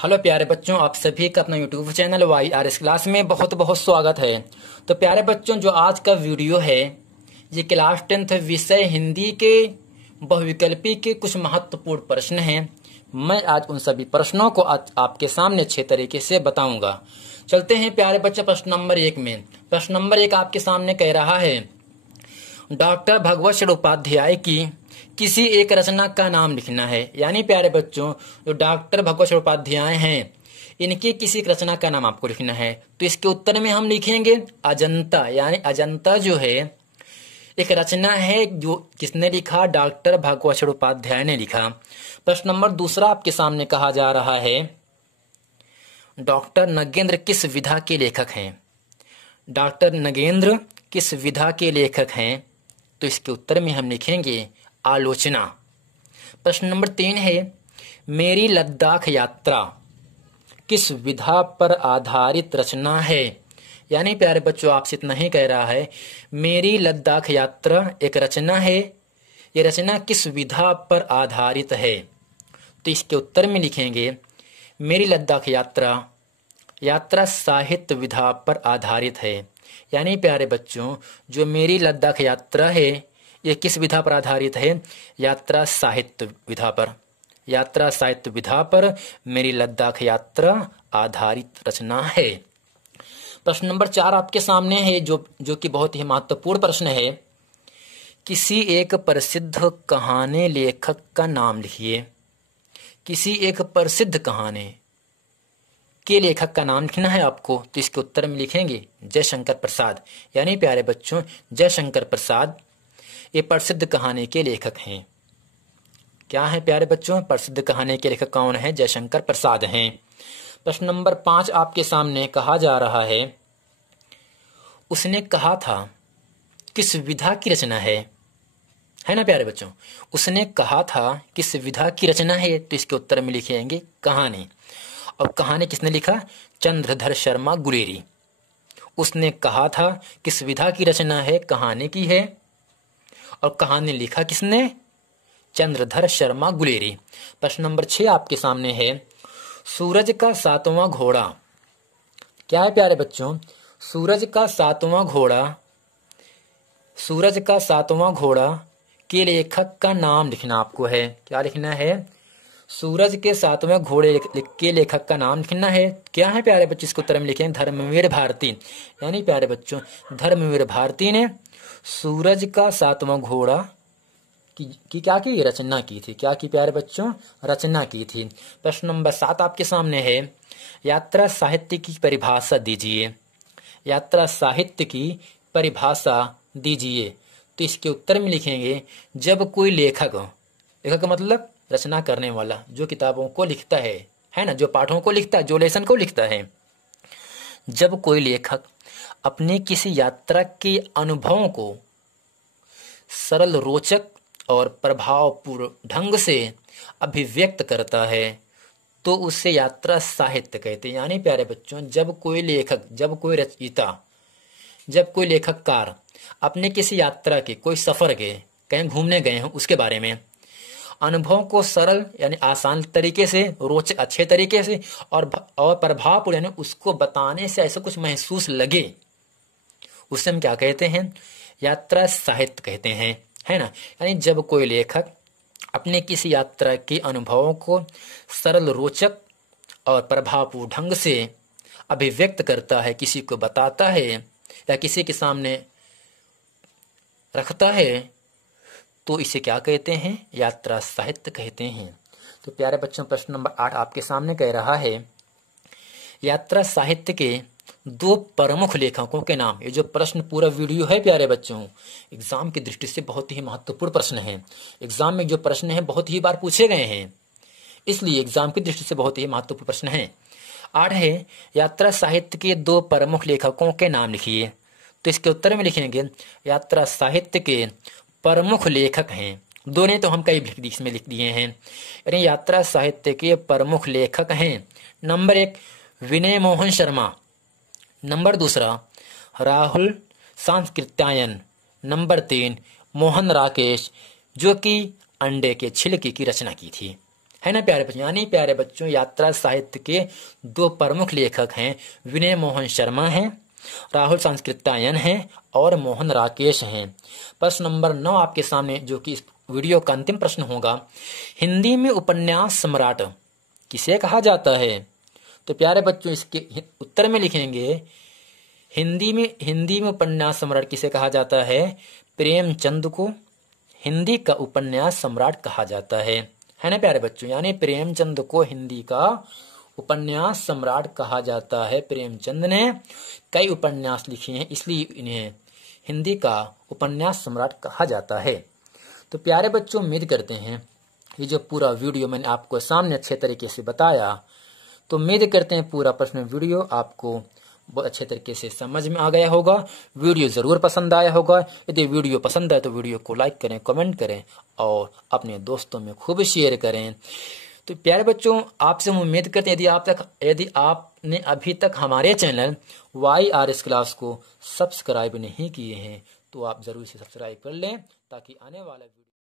Hello प्यारे बच्चों, आप सभी का अपना यूट्यूब चैनल YRS क्लास में बहुत बहुत स्वागत है। तो प्यारे बच्चों, जो आज का वीडियो है ये क्लास 10th विषय हिंदी के बहुविकल्पी के कुछ महत्वपूर्ण प्रश्न हैं। मैं आज उन सभी प्रश्नों को आज आपके सामने अच्छे तरीके से बताऊंगा। चलते हैं प्यारे बच्चों प्रश्न नंबर 1 में। प्रश्न नंबर 1 आपके सामने कह रहा है, डॉक्टर भगवत श्री उपाध्याय की किसी एक रचना का नाम लिखना है। यानी प्यारे बच्चों, जो डॉक्टर भगवत श्री उपाध्याय हैं इनकी किसी एक रचना का नाम आपको लिखना है। तो इसके उत्तर में हम लिखेंगे अजंता। यानी अजंता जो है एक रचना है जो किसने लिखा, डॉक्टर भगवत श्री उपाध्याय ने लिखा। प्रश्न नंबर 2 आपके सामने कहा जा रहा है, डॉक्टर नगेंद्र किस विधा के लेखक हैं। डॉक्टर नगेंद्र किस विधा के लेखक हैं। तो इसके उत्तर में हम लिखेंगे आलोचना। प्रश्न नंबर 3 है, मेरी लद्दाख यात्रा किस विधा पर आधारित रचना है। यानी प्यारे बच्चों, आपसे इतना ही कह रहा है, मेरी लद्दाख यात्रा एक रचना है, ये रचना किस विधा पर आधारित है। तो इसके उत्तर में लिखेंगे मेरी लद्दाख यात्रा साहित्य विधा पर आधारित है। यानी प्यारे बच्चों, जो मेरी लद्दाख यात्रा है ये किस विधा पर आधारित है, यात्रा साहित्य विधा पर। यात्रा साहित्य विधा पर मेरी लद्दाख यात्रा आधारित रचना है। प्रश्न नंबर 4 आपके सामने है जो कि बहुत ही महत्वपूर्ण प्रश्न है, किसी एक प्रसिद्ध कहानी लेखक का नाम लिखिए। किसी एक प्रसिद्ध कहानी के लेखक का नाम लिखना है आपको। तो इसके उत्तर में लिखेंगे जयशंकर प्रसाद। यानी प्यारे बच्चों, जयशंकर प्रसाद ये प्रसिद्ध कहानी के लेखक हैं। क्या है प्यारे बच्चों, प्रसिद्ध कहानी के लेखक कौन है, जयशंकर प्रसाद हैं। प्रश्न नंबर 5 आपके सामने कहा जा रहा है, उसने कहा था किस विधा की रचना है ना प्यारे बच्चों। उसने कहा था किस विधा की रचना है। तो इसके उत्तर में लिखेंगे कहानी। और कहानी किसने लिखा, चंद्रधर शर्मा गुलेरी। उसने कहा था किस विधा की रचना है, कहानी की है। और कहानी लिखा किसने, चंद्रधर शर्मा गुलेरी। प्रश्न नंबर 6 आपके सामने है, सूरज का 7वां घोड़ा। क्या है प्यारे बच्चों, सूरज का 7वां घोड़ा के लेखक का नाम लिखना आपको है। क्या लिखना है, सूरज के 7वें घोड़े के लेखक का नाम लिखना है। क्या है प्यारे बच्चों, इसको उत्तर में लिखें धर्मवीर भारती। यानी प्यारे बच्चों, धर्मवीर भारती ने सूरज का 7वां घोड़ा की क्या की, रचना की थी। क्या की प्यारे बच्चों, रचना की थी। प्रश्न नंबर 7 आपके सामने है, यात्रा साहित्य की परिभाषा दीजिए। यात्रा साहित्य की परिभाषा दीजिए। तो इसके उत्तर में लिखेंगे, जब कोई लेखक का मतलब रचना करने वाला, जो किताबों को लिखता है ना, जो पाठों को लिखता है, जो लेसन को लिखता है। जब कोई लेखक अपने किसी यात्रा के अनुभवों को सरल, रोचक और प्रभावपूर्ण ढंग से अभिव्यक्त करता है तो उसे यात्रा साहित्य कहते हैं। यानी प्यारे बच्चों, जब कोई लेखक, जब कोई रचयिता, जब कोई लेखककार अपने किसी यात्रा के, कोई सफर के, कहीं घूमने गए हों उसके बारे में अनुभवों को सरल यानी आसान तरीके से, रोचक अच्छे तरीके से और प्रभावपूर्ण यानी उसको बताने से ऐसा कुछ महसूस लगे, उसे हम क्या कहते हैं, यात्रा साहित्य कहते हैं, है ना। यानी जब कोई लेखक अपने किसी यात्रा के अनुभवों को सरल, रोचक और प्रभावपूर्ण ढंग से अभिव्यक्त करता है, किसी को बताता है या किसी के सामने रखता है, तो इसे क्या कहते हैं, यात्रा साहित्य कहते हैं। तो प्यारे बच्चों, प्रश्न नंबर 8 आपके सामने कह रहा है, यात्रा साहित्य के 2 प्रमुख लेखकों के नाम। ये जो प्रश्न पूरा वीडियो है प्यारे बच्चों, एग्जाम की दृष्टि से बहुत ही महत्वपूर्ण प्रश्न है। एग्जाम में जो प्रश्न है बहुत ही बार पूछे गए हैं, इसलिए एग्जाम की दृष्टि से बहुत ही महत्वपूर्ण प्रश्न है। 8 है, यात्रा साहित्य के 2 प्रमुख लेखकों के नाम लिखिए। तो इसके उत्तर में लिखेंगे, यात्रा साहित्य के प्रमुख लेखक हैं। 2 ने तो हम कई इसमें लिख दिए हैं। यानी यात्रा साहित्य के प्रमुख लेखक हैं, नंबर 1 विनय मोहन शर्मा, नंबर 2 राहुल सांकृत्यायन, नंबर 3 मोहन राकेश, जो कि अंडे के छिलके की रचना की थी। है ना प्यारे बच्चों। यानी प्यारे बच्चों, यात्रा साहित्य के दो प्रमुख लेखक हैं, विनय मोहन शर्मा हैं, राहुल सांस्कृत्यायन हैं और मोहन राकेश हैं। प्रश्न नंबर 9 आपके सामने, जो कि इस वीडियो का अंतिम प्रश्न होगा, हिंदी में उपन्यास सम्राट किसे कहा जाता है? तो प्यारे बच्चों, इसके उत्तर में लिखेंगे, हिंदी में उपन्यास सम्राट किसे कहा जाता है? प्रेमचंद को हिंदी का उपन्यास सम्राट कहा जाता है ना प्यारे बच्चों। यानी प्रेमचंद को हिंदी का उपन्यास सम्राट कहा जाता है। प्रेमचंद ने कई उपन्यास लिखे हैं, इसलिए इन्हें हिंदी का उपन्यास सम्राट कहा जाता है। तो प्यारे बच्चों, उम्मीद करते हैं ये जो पूरा वीडियो मैंने आपको सामने अच्छे तरीके से बताया, तो उम्मीद करते हैं पूरा प्रश्न वीडियो आपको बहुत अच्छे तरीके से समझ में आ गया होगा। वीडियो जरूर पसंद आया होगा। यदि वीडियो पसंद आए तो वीडियो को लाइक करें, कमेंट करें और अपने दोस्तों में खूब शेयर करें। तो प्यारे बच्चों, आपसे हम उम्मीद करते हैं यदि आपने अभी तक हमारे चैनल YRS क्लास को सब्सक्राइब नहीं किए हैं तो आप जरूर से सब्सक्राइब कर लें, ताकि आने वाला